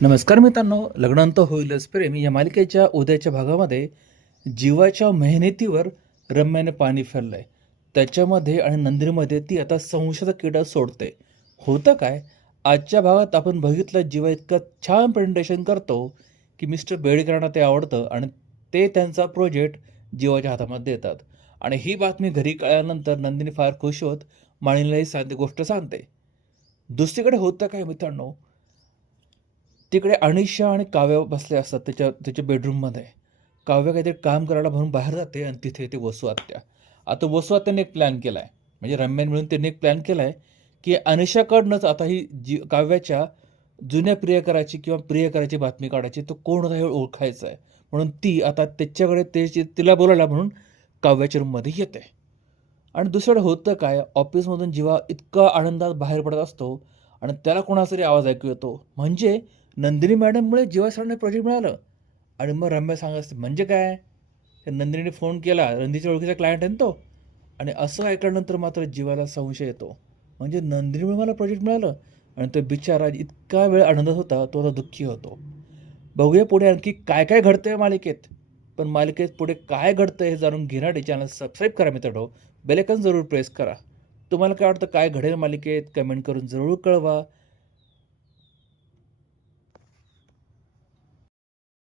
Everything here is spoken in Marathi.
नमस्कार मित्रांनो लग्नांत होईलच प्रेम. या मालिकेच्या उद्याच्या भागामध्ये जीवाच्या मेहनतीवर रम्याने पाणी फिरलंय. त्याच्यामध्ये आणि नंदिनीमध्ये ती आता संशयाचा किडा सोडते. होतं काय? आजच्या भागात आपण बघितलं जीवा इतकं छान प्रेझेंटेशन करतो की मिस्टर बेडेकरांना ते आवडतं आणि ते त्यांचा प्रोजेक्ट जीवाच्या हातामध्ये देतात. आणि ही बातमी घरी कळल्यानंतर नंदिनी फार खुश होत माळीलाही सांगते गोष्ट सांगते. दुसरीकडे होतं काय मित्रांनो? तिकडे अनिशा आणि काव्य बसले असतात त्याच्या त्याच्या बेडरूममध्ये काव्य काहीतरी काम करायला म्हणून बाहेर जाते आणि तिथे ते वसू आत्या आता वसू आत्याने एक प्लॅन केला आहे म्हणजे रम्यान मिळून त्यांनी एक प्लॅन केला आहे की अनिशाकडनंच आता ही जी काव्याच्या जुन्या प्रियकराची किंवा प्रियकराची बातमी काढायची तो कोण होता हे ओळखायचं आहे म्हणून ती आता त्याच्याकडे ते तिला बोलायला म्हणून काव्याच्या रूममध्ये येते. आणि दुसरं होतं काय ऑफिसमधून जेव्हा इतका आनंदात बाहेर पडत असतो आणि त्याला कोणाचा तरी आवाज ऐकू येतो. म्हणजे नंदिनी मॅडममुळे जीवा सरांना प्रोजेक्ट मिळालं. आणि मग रम्या सांगत म्हणजे काय? तर नंदिनीने फोन केला नंदीच्या ओळखीचा क्लायंट आहे ना तो? आणि असं ऐकल्यानंतर मात्र जीवाला संशय येतो. म्हणजे नंदिनीमुळे मला प्रोजेक्ट मिळालं आणि तो बिचारा इतका वेळ आनंदात होता तो आता दुःखी होतो. बघूया पुढे आणखी काय काय घडतं आहे मालिकेत. पण मालिकेत पुढे काय घडतं हे जाणून घेण्यासाठी चॅनल सबस्क्राईब करा मित्रांनो. बेलेकन जरूर प्रेस करा. तुम्हाला काय वाटतं काय घडेल मालिकेत? कमेंट करून जरूर कळवा.